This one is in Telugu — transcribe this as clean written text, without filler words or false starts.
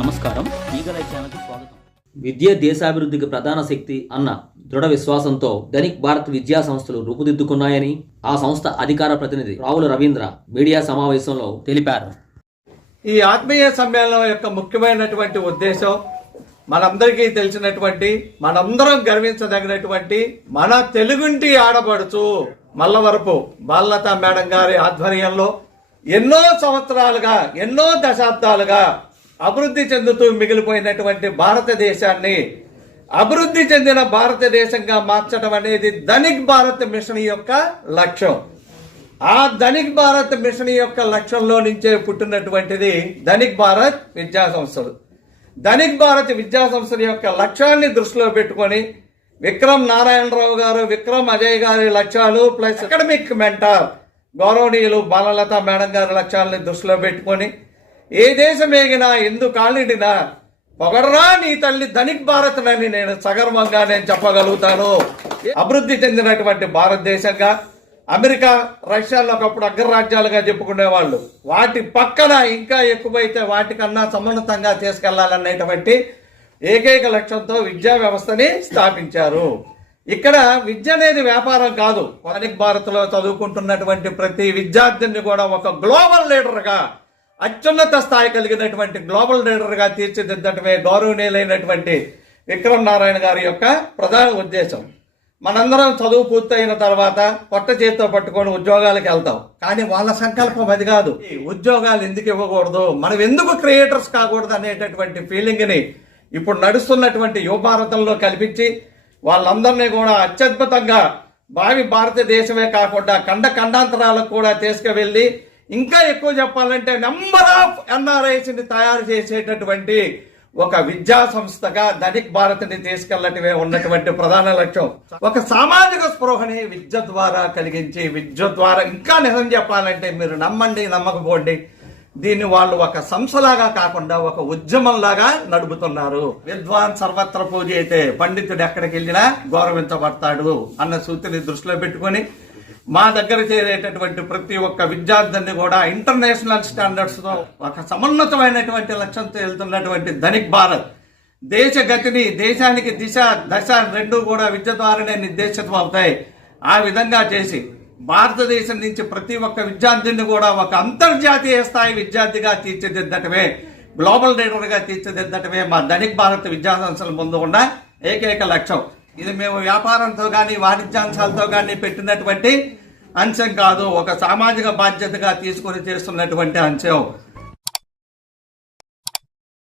నమస్కారం, ఈగలై ఛానల్కి స్వాగతం. విద్య దేశాభివృద్ధికి ప్రధాన శక్తి అన్న దృఢ విశ్వాసంతో ధనిక్ భారత్ విద్యా సంస్థలు రూపుదిద్దుకున్నాయని ఆ సంస్థ అధికార ప్రతినిధి రావుల రవీంద్ర మీడియా సమావేశంలో తెలిపారు. ఈ ఆత్మీయ సమ్మేళనం యొక్క ముఖ్యమైనటువంటి ఉద్దేశం మనందరికీ తెలిసినటువంటి, మనందరం గర్వించదగినటువంటి మన తెలుగుంటి ఆడపడుచు మల్లవరపు బాలలత మేడం గారి ఆధ్వర్యంలో ఎన్నో సంవత్సరాలుగా, ఎన్నో దశాబ్దాలుగా అభివృద్ధి చెందుతూ మిగిలిపోయినటువంటి భారతదేశాన్ని అభివృద్ధి చెందిన భారతదేశంగా మార్చడం అనేది ధనిక్ భారత్ మిషన్ యొక్క లక్ష్యం. ఆ ధనిక్ భారత్ మిషన్ యొక్క లక్ష్యంలో నుంచే పుట్టినటువంటిది ధనిక్ భారత్ విద్యా సంస్థలు. ధనిక్ భారత్ విద్యా సంస్థల యొక్క లక్ష్యాన్ని దృష్టిలో పెట్టుకొని విక్రమ్ నారాయణరావు గారు, విక్రమ్ అజయ్ గారి లక్ష్యాలు ప్లస్ అకాడమిక్ మెంటార్ గౌరవనీయులు బాలలత మేడం గారి లక్ష్యాలని దృష్టిలో పెట్టుకొని ఏ దేశం ఏగినా ఎందు కాలిడినా పొగడరా నీ తల్లి ధనిక్ భారత్ అని నేను సగర్వంగా చెప్పగలుగుతాను. అభివృద్ధి చెందినటువంటి భారతదేశంగా అమెరికా, రష్యాలో ఒకప్పుడు అగ్రరాజ్యాలుగా చెప్పుకునే వాళ్ళు, వాటి పక్కన ఇంకా ఎక్కువైతే వాటికన్నా సమున్నతంగా తీసుకెళ్లాలనేటువంటి ఏకైక లక్ష్యంతో విద్యా వ్యవస్థని స్థాపించారు. ఇక్కడ విద్య అనేది వ్యాపారం కాదు. ధనిక్ భారత్ లో చదువుకుంటున్నటువంటి ప్రతి విద్యార్థిని కూడా ఒక గ్లోబల్ లీడర్ గా, అత్యున్నత స్థాయి కలిగినటువంటి గ్లోబల్ లీడర్ గా తీర్చిదిద్దటమే గౌరవనీయులైనటువంటి విక్రమ్ నారాయణ గారి యొక్క ప్రధాన ఉద్దేశం. మనందరం చదువు పూర్తయిన తర్వాత పొట్ట చేతితో పట్టుకొని ఉద్యోగాలకు వెళ్తాం, కానీ వాళ్ళ సంకల్పం అది కాదు. ఉద్యోగాలు ఎందుకు ఇవ్వకూడదు, మనం ఎందుకు క్రియేటర్స్ కాకూడదు అనేటటువంటి ఫీలింగ్ ని ఇప్పుడు నడుస్తున్నటువంటి యువ భారతంలో కల్పించి వాళ్ళందరినీ కూడా అత్యద్భుతంగా భావి భారతదేశమే కాకుండా ఖండాంతరాలకు కూడా తీసుకువెళ్ళి ఇంకా ఎక్కువ చెప్పాలంటే నెంబర్ ఆఫ్ ఎన్ఆర్ఐస్ ని తయారు చేసేటటువంటి ఒక విద్యా సంస్థగా ధనిక్ భారత్ ని తీసుకెళ్లటమే ఉన్నటువంటి ప్రధాన లక్ష్యం. ఒక సామాజిక స్పృహని విద్య ద్వారా కలిగించి, విద్య ద్వారా ఇంకా నిజం చెప్పాలంటే మీరు నమ్మండి నమ్మకపోండి, దీన్ని వాళ్ళు ఒక సంస్థలాగా కాకుండా ఒక ఉద్యమంలాగా నడుపుతున్నారు. విద్వాన్ సర్వత్ర పూజైతే, పండితుడు ఎక్కడికి వెళ్ళినా గౌరవించబడతాడు అన్న సూత్రాన్ని దృష్టిలో పెట్టుకుని మా దగ్గర చేరేటటువంటి ప్రతి ఒక్క విద్యార్థిని కూడా ఇంటర్నేషనల్ స్టాండర్డ్స్ తో ఒక సమున్నతమైనటువంటి లక్ష్యంతో వెళ్తున్నటువంటి ధనిక్ భారత్ దేశ గతిని, దేశానికి దిశ దశ రెండు కూడా విద్య ద్వారానే నిర్దేశితం అవుతాయి. ఆ విధంగా చేసి భారతదేశం నుంచి ప్రతి ఒక్క విద్యార్థిని కూడా ఒక అంతర్జాతీయ స్థాయి విద్యార్థిగా తీర్చిదిద్దటమే, గ్లోబల్ లీడర్ గా తీర్చిదిద్దటమే మా ధనిక్ భారత్ విద్యా సంస్థల ముందు ఉన్న ఏకైక లక్ష్యం. ఇది మేము వ్యాపారంతో కానీ వాణిజ్యాంశాలతో కానీ పెట్టినటువంటి అంశం కాదు, ఒక సామాజిక బాధ్యతగా తీసుకొని చేస్తున్నటువంటి అంశం.